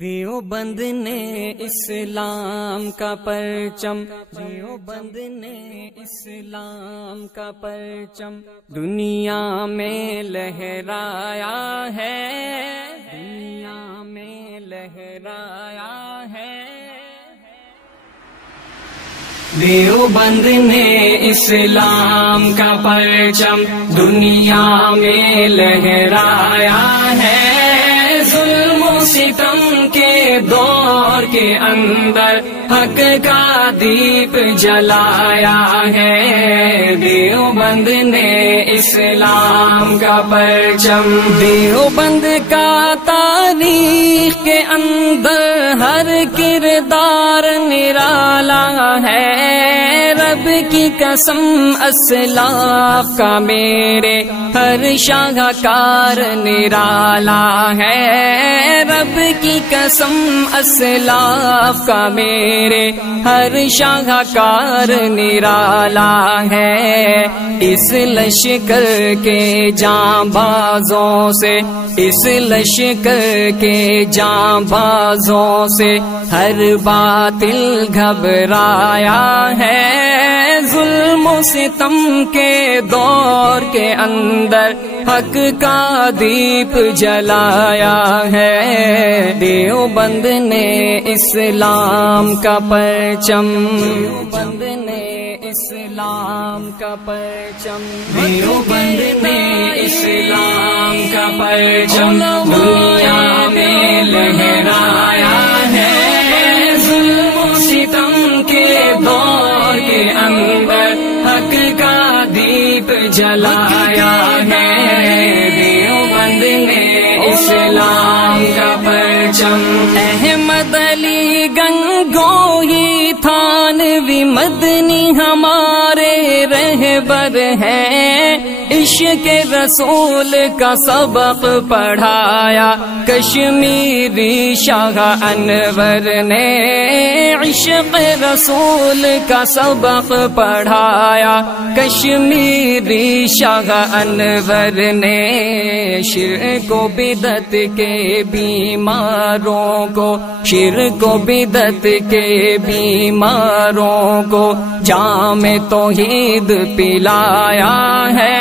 دیوبند نے اسلام کا پرچم، دیوبند نے اسلام کا پرچم دنیا میں لہرایا ہے، دنیا میں لہرایا ہے۔ دیوبند نے اسلام کا پرچم دنیا میں لہرایا ہے، ظلم و ستم کے دور کے اندر حق کا دیپ جلایا ہے۔ دیوبند نے اسلام کا پرچم، دیوبند کا تاریخ کے اندر ہر کردار نرالا ہے، رب کی قسم اسلاف کا میرے ہر شاہکار نرالا ہے، رب کی قسم اسلاف کا میرے ہر شاہکار نرالا ہے۔ اس لشکر کے جاں بازوں سے، اس لشکر کے جاں بازوں سے ہر باطل گھبرایا ہے، ظلم و ستم کے دور کے اندر حق کا دیپ جلایا ہے۔ دیوبند نے اسلام کا پرچم، دیوبند نے اسلام کا پرچم، دیوبند نے اسلام کا پرچم دنیا میں لہرایا ہے، ظلم و ستم کے دور کے اندر حق کا دیپ جلایا ہے۔ دیوبند نے اسلام کا پرچم، احمد علی گنگوہی تھانوی مدنی ہمارے رہبر ہیں، عشق رسول کا سبق پڑھایا کشمیری شاہ انور نے، عشق رسول کا سبق پڑھایا کشمیری شاہ انور نے، شرک و بدعت کے بیماروں کو، شرک و بدعت کے بیماروں کو جام توحید پلایا ہے،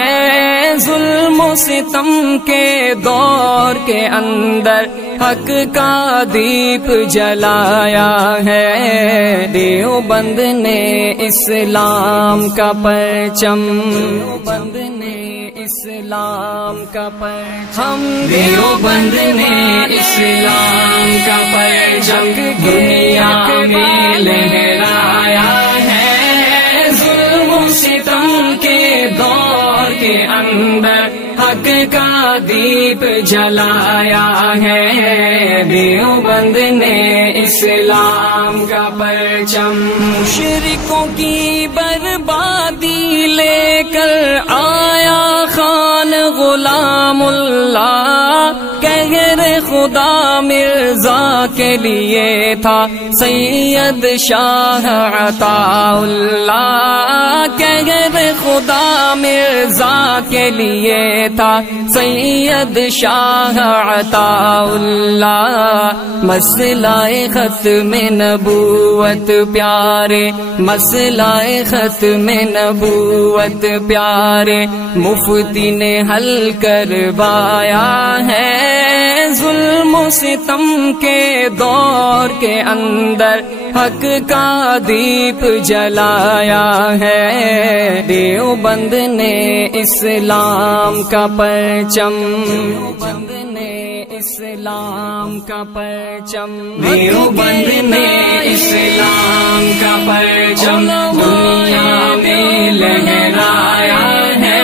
ظلم و ستم کے دور کے اندر حق کا دیپ جلایا ہے۔ دیوبند نے اسلام کا پرچم، دیوبند نے اسلام کا پرچم، دیوبند نے اسلام کا پرچم دنیا میں لہرایا ہے، ظلم و ستم کے دور کے اندر حق کا دیپ جلایا ہے۔ دیوبند نے اسلام کا پرچم، مشرکوں کی بربادی لے کر آیا خان غلام اللہ، قہر خدا مرزا کے لیے تھا سید شاہ عطا اللہ، قہر خدا مرزا کے لیے تھا سید شاہ عطا اللہ، مسئلہ ختم نبوت پیارے، مسئلہ ختم نبوت پیارے مفتی نے حل کروایا ہے، ظلم و ستم کے دور کے اندر حق کا دیپ جلایا ہے۔ دیوبند نے اسلام کا پرچم، دیوبند نے اسلام کا پرچم، دیوبند نے اسلام کا پرچم دنیا میں لہرایا ہے،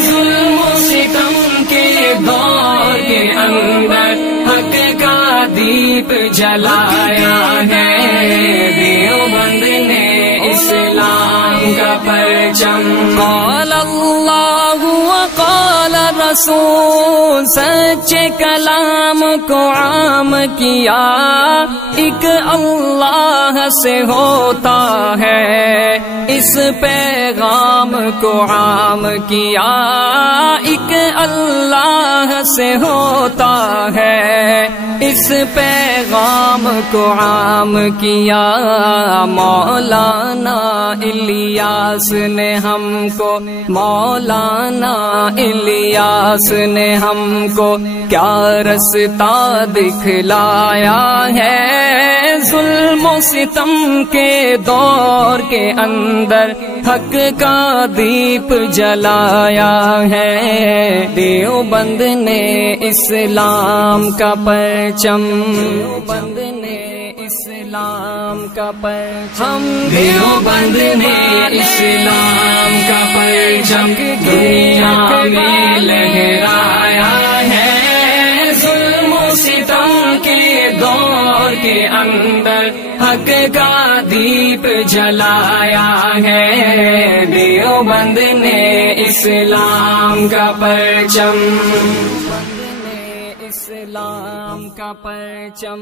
ظلم و ستم کے دور کے اندر حق کا دیپ جلایا ہے۔ دیوبند نے اسلام کا پرچم، قال اللہ وقال رسول سچے کلام کو عام کیا، ایک اللہ سے ہوتا ہے، اس پیغام کو عام کیا، ایک اللہ سے ہوتا ہے، اس پیغام کو عام کیا۔ مولانا الیاس نے ہم کو، مولانا الیاس نے ہم کو کیا رستہ دکھلایا ہے، ظلم و ستم کے دور کے اندر حق کا دیپ جلایا ہے۔ دیوبند نے اسلام کا پرچم، دیوبند نے اسلام کا پرچم، دیوبند نے اسلام کا پرچم دنیا میں لہرایا ہے، ظلم و ستم کے دور کے اندر حق کا دیپ جلایا ہے۔ دیوبند نے اسلام کا پرچم، دیوبند نے اسلام کا پرچم۔